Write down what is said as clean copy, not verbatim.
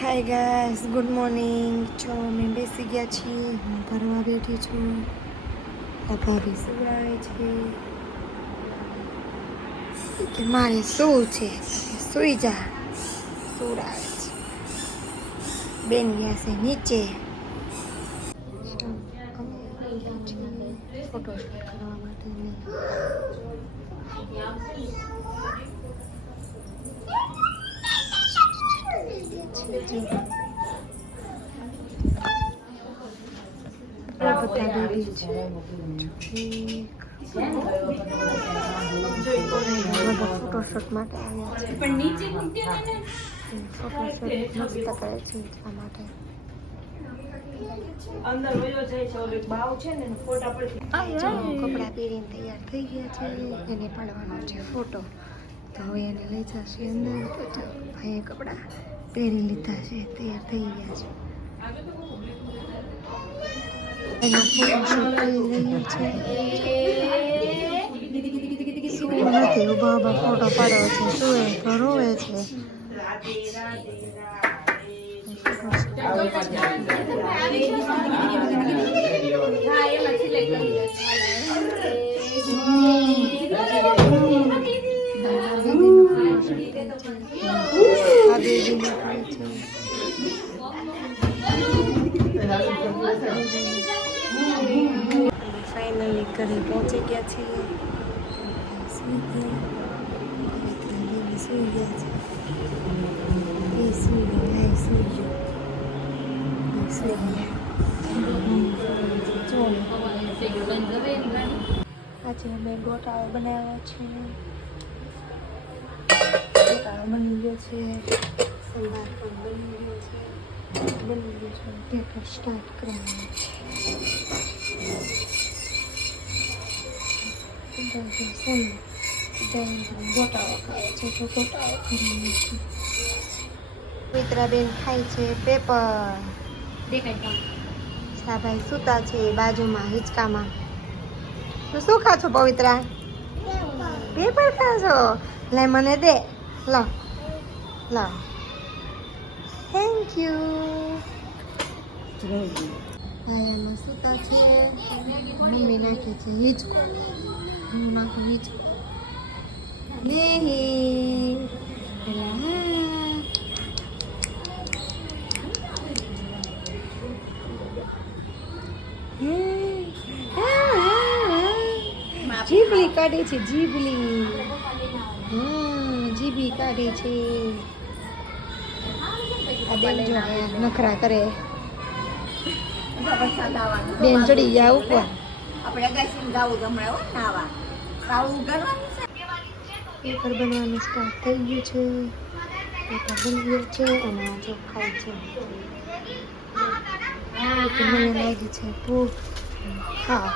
Hi guys, good morning. જો અમે બેસી ગયા છીએ, હું ભરવા બેઠી છું. આ ભાભી સુવડાવે છે કે મારે શું છે, સુઈ જા. સુવડાવે છે. બેન ગયા છે નીચે. ફોટો શૂટ કરવા માટે ફોટોશૂટ માટે આવ્યા છે. ફોટોશૂટ મસ્ત કરે છે એટલા માટે. કપડાં પહેરીને તૈયાર થઈ ગયા છે. એને પાડવાનો છે ફોટો. તો હવે એને લઈ જશે અંદર. તો ભાઈએ કપડાં પહેરી લીધા છે, તૈયાર થઈ ગયા છે. એનો ફોટોશૂટ કરી રહ્યું છે. શું નથી ઉભા ઉભા ફોટો પાડ્યો છે. શું એ તો રોવે છે. ફાઇનલી ઘરે પહોંચી ગયા છીએ. સુઈ ગયા છે. એ સુઈ ગયા. આજે અમે ગોટાળો બનાવ્યો છે. ગોટાળો બની ગયો છે. સંભાર પણ બની ગયો છે. પેપર સ્ટાર્ટ કરવાનું છે. ગોટાળો ખાય છે તો ગોટાળો કરવાનો છે. મિત્રાબેન ખાય છે પેપર. સાભાઈ સૂતા છે બાજુમાં હિંચકામાં. તો શું ખા છો પવિત્રા? પેપર ખા છો? લે મને દે. લો થેન્ક યુ. એમાં સૂતા છે. મમ્મી નાખે છે હિંચકો. હું નાખું હિંચકો. જીભલી કાઢી છે. જીભી કાઢી છે. આ બેન જો નખરા કરે. બેન ચડી ગયા ઉપર. પેપર બનવાનું સ્ટાર્ટ થઈ ગયું છે. પેપર બની ગયું છે અને આ જો ખાય છે. મને લાગી છે ભૂખ. હા